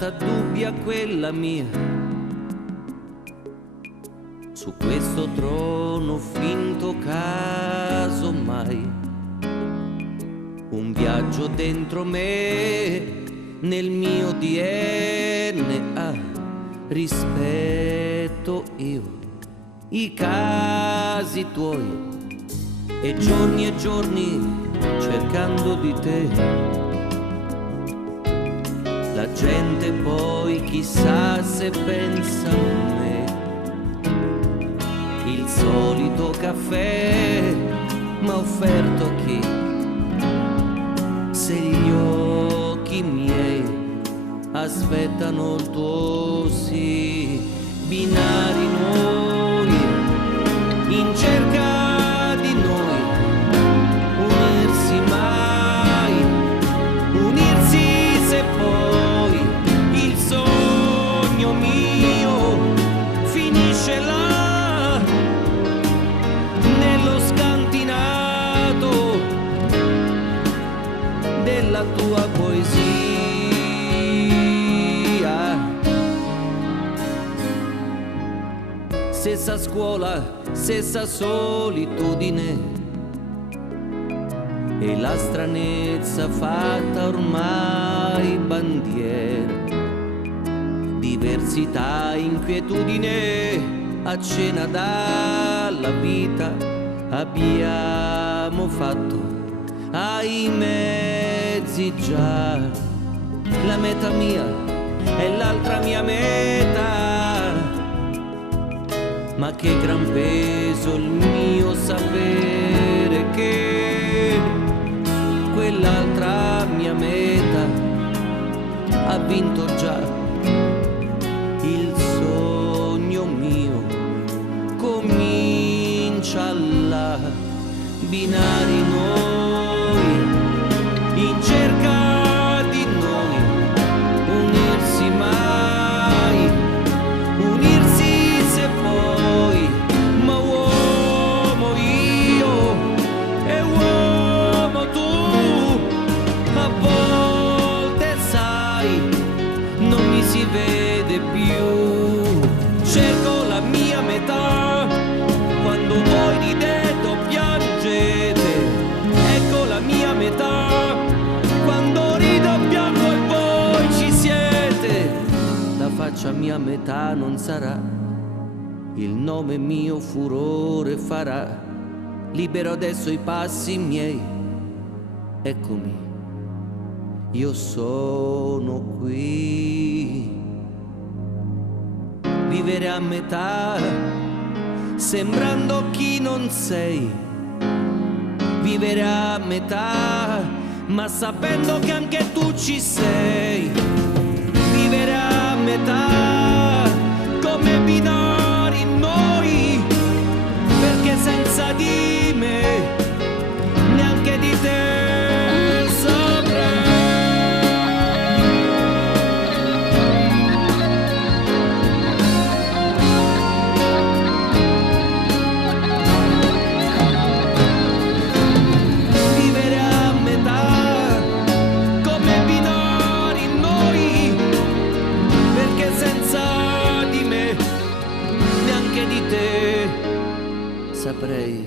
giornata dubbia quella mia, su questo trono finto caso mai, un viaggio dentro me, nel mio DNA, rispetto io i casi tuoi e giorni cercando di te. La gente poi chissà se pensa a me, il solito caffè m'ha offerto chi, se gli occhi miei aspettano il tuo sì, binari noi in cerca di noi, unirsi mai, unirsi se poi il sogno mio finisce là, nello scantinato della tua poesia. Stessa scuola, stessa solitudine e la stranezza fatta ormai bandiera, diversità, inquietudine, a cena dalla vita abbiamo fatto ai mezzi già, la meta mia è l'altra mia meta, ma che gran peso il mio sapere che quell'altra mia meta ha vinto già, il sogno mio comincia là, binari noi in cerca di noi, unirsi mai, unirsi se poi, ma uomo io e uomo tu, a volte sai, non mi si vede più, cerco la mia metà, quando voi ridete o piangete, ecco la mia metà, quando rido piango e voi ci siete, la faccia mia metà non sarà, il nome mio furore farà, libero adesso i passi miei, eccomi, io sono qui, vivere a metà, sembrando chi non sei, vivere a metà, ma sapendo che anche tu ci sei, vivere a metà, come binari noi, perché senza di me, neanche di te saprei. Saprei